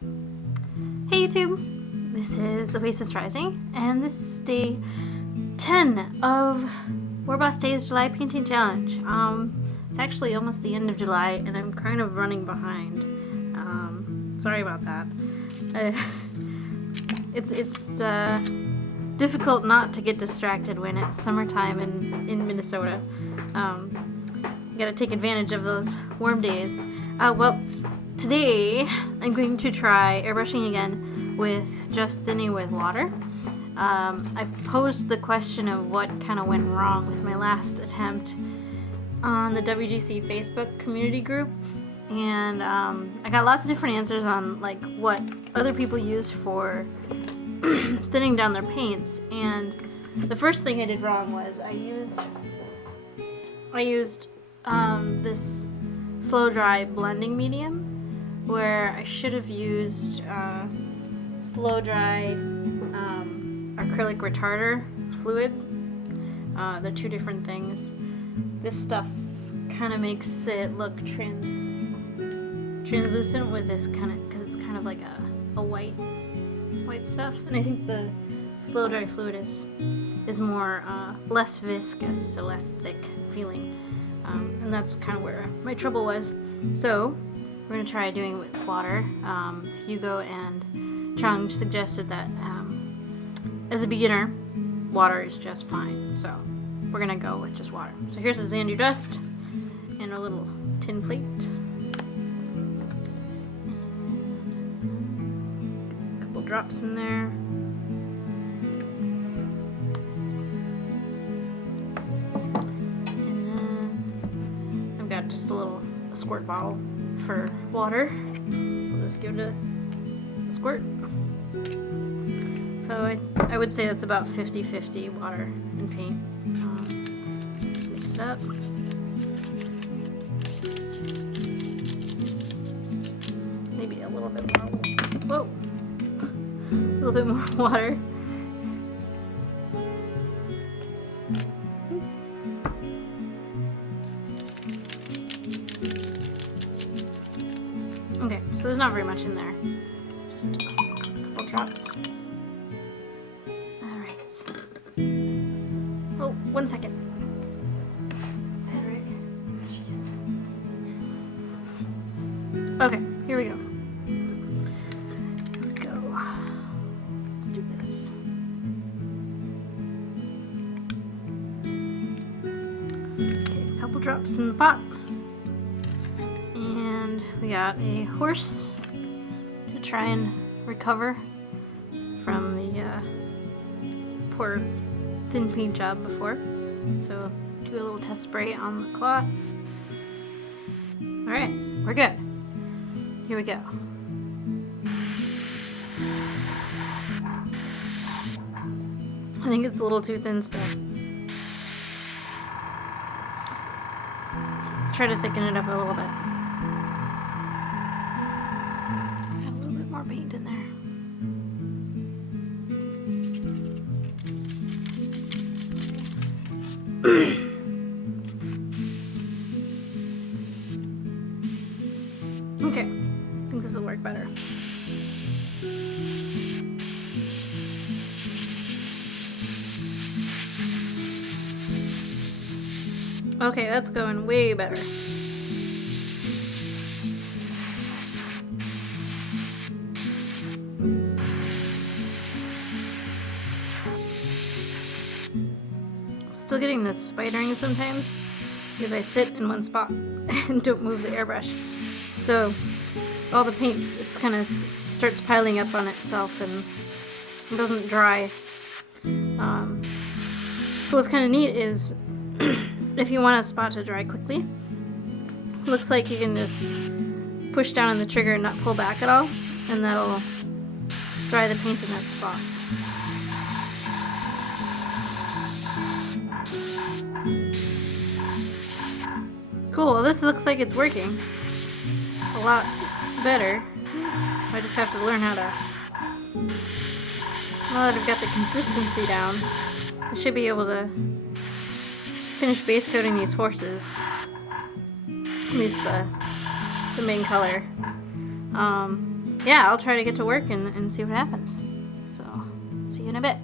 Hey YouTube, this is Oasis Rising, and this is day 10 of Warboss Day's July Painting Challenge. It's actually almost the end of July, and I'm kind of running behind. Sorry about that. It's difficult not to get distracted when it's summertime in Minnesota. You gotta take advantage of those warm days. Well, today I'm going to try airbrushing again with just thinning with water. I posed the question of what kind of went wrong with my last attempt on the WGC Facebook community group, and I got lots of different answers on like what other people use for thinning down their paints. And the first thing I did wrong was I used this slow dry blending medium, where I should have used slow dry acrylic retarder fluid. They're two different things. This stuff kind of makes it look translucent with this kind of, because it's kind of like a white stuff. And I think the slow dry fluid is more less viscous, so less thick feeling. And that's kind of where my trouble was. So we're going to try doing it with water. Hugo and Chung suggested that as a beginner, water is just fine. So we're going to go with just water. So here's the Xandu dust and a little tin plate. A couple drops in there. And then I've got just a squirt bottle for water, so I'll just give it a squirt. So I would say that's about 50-50 water and paint. Just mix it up. Maybe a little bit more. Whoa! A little bit more water. Okay, so there's not very much in there. Just a couple drops. Alright. Oh, 1 second. Cedric. Jeez. Okay, here we go. Here we go. Let's do this. Okay, a couple drops in the pot. We got a horse to try and recover from the poor thin paint job before. So do a little test spray on the cloth. Alright, we're good. Here we go. I think it's a little too thin still. Let's try to thicken it up a little bit. Paint in there. Okay, I think this will work better. Okay, that's going way better. Still getting this spidering sometimes because I sit in one spot and don't move the airbrush. So all the paint just kind of starts piling up on itself and it doesn't dry. So what's kind of neat is if you want a spot to dry quickly, it looks like you can just push down on the trigger and not pull back at all, and that'll dry the paint in that spot. Cool, this looks like it's working a lot better. I just have to learn how to, now that I've got the consistency down, I should be able to finish base coating these horses. At least the main color. yeah, I'll try to get to work and see what happens. So, see you in a bit.